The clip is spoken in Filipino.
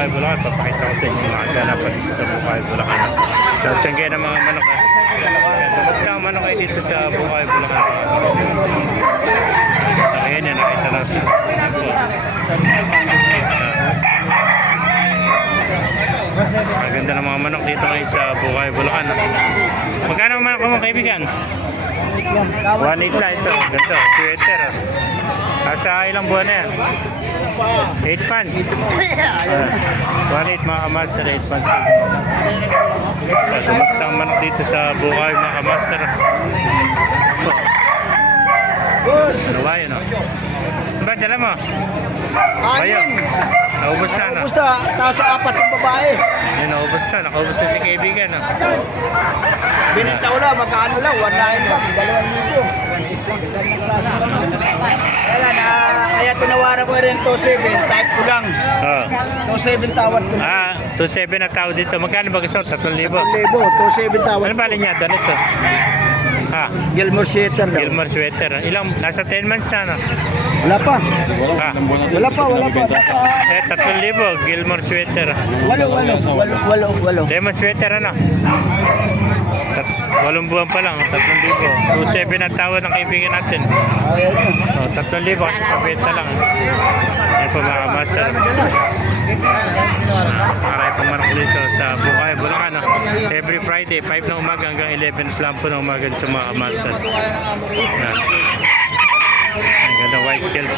Bukay, Bulacan. Papakita ko sa inyo mga kaganapan dito sa Bukay, Bulacan. Tiyangge ng mga manok. Magsama manok kayo dito sa Bukay, Bulacan. Ayan yan, nakita natin. Maganda ng mga manok dito ngayon sa Bukay, Bulacan. Magkano ang manok mo, kaibigan? 1.8 lang ito. Ganito, sweater. Nasa ilang buwan na yan? 8 months. 1.8 mga kamaster, 8 months. Dumagsang manok dito sa Bukay mga kamaster. Ano ba yun? Ano ba, dala mo? Ayun. Naubos na, no? Naubos na. Tapos apat yung babae. Yan, naubos na. Nakaubos na si kaibigan, no? Binita ko lang, magkano lang, 1.9 lang, 2,000. Kaya tinawaran ko rin 2.7, type ko lang. Oh. 2.7 tawad ko. 2.7 na tao dito. Magkano ba gusto? 3,000. 2.7 tawad. Ano ba linyada nito? Gilmore Sweater daw. Gilmore sweater. Ilang? Nasa 10 months na, no? Wala pa. Ah. Wala pa. Nasa 3,000. Gilmore sweater. 8. Lemon sweater, ano? 8 buwan pa lang. 3,000. 2.7 ang tawad ng kaibigan natin. Ayan yun. 3,000 kasi pabenta lang. Yan po mga master. Maraming pang manok dito sa Bukay, Bulacan. Every Friday, 5 ng umaga hanggang 11 lang po ng umaga sa mga master. Yan. Ang ganda white kills.